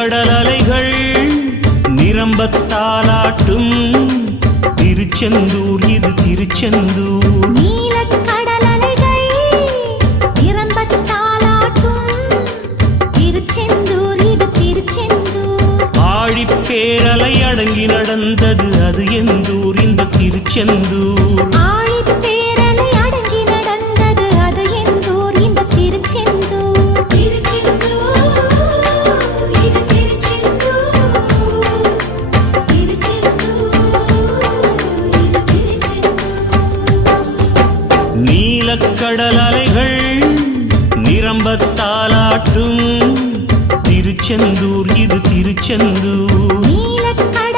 நீலக்கடல் அலைகள் நிரம்பத்தாலாட்டும் திருச்செந்தூர் இது திருச்செந்தூர். நீலக்கடல் அலைகள் நிரம்பத்தாலாட்டும் திருச்செந்தூர் இது திருச்செந்தூர். ஆழிப்பேரலை அடங்கி நடந்தது அது எந்தூர் இந்த திருச்செந்தூர். ஆழிப்பேரலை அடங்கி நடந்தது அது எந்தூர் இந்த திருச்செந்தூர். திருச்செந்தூர் இது திருச்செந்தூர். திருச்செந்தூர் இது திருச்செந்தூர். நீலக்கடல் அலைகள் நிரம்பத்தாலாட்டும் திருச்செந்தூர் இது திருச்செந்தூர். நீலக்கடல்